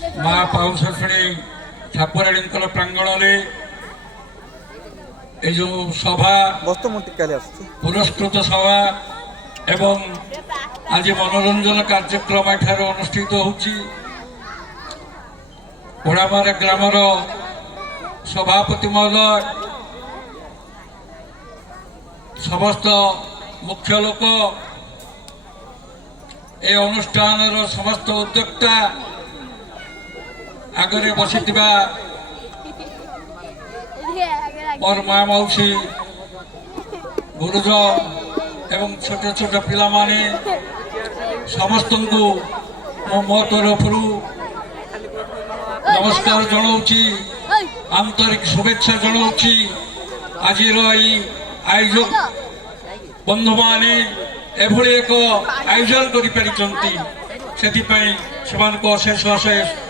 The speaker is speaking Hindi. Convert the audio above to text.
माँ पाउसणी ठाकुराणी प्रांगण ये जो सभा पुरस्कृत सभा एवं आज मनोरंजन कार्यक्रम एठार अनुष्ठित होची घोड़ामार ग्रामर सभापति महोदय समस्त मुख्य लोक ए अनुष्ठान समस्त उद्योक्ता आगे बसी और माँ मौसी गुरुजन एवं छोट छोट पिला माने समस्त को मो तरफ नमस्कार जनाऊँगी आंतरिक शुभेच्छा जनाऊँगी आज आयोजक बंधु माने एभली एक आयोजन कर अशेष अशेष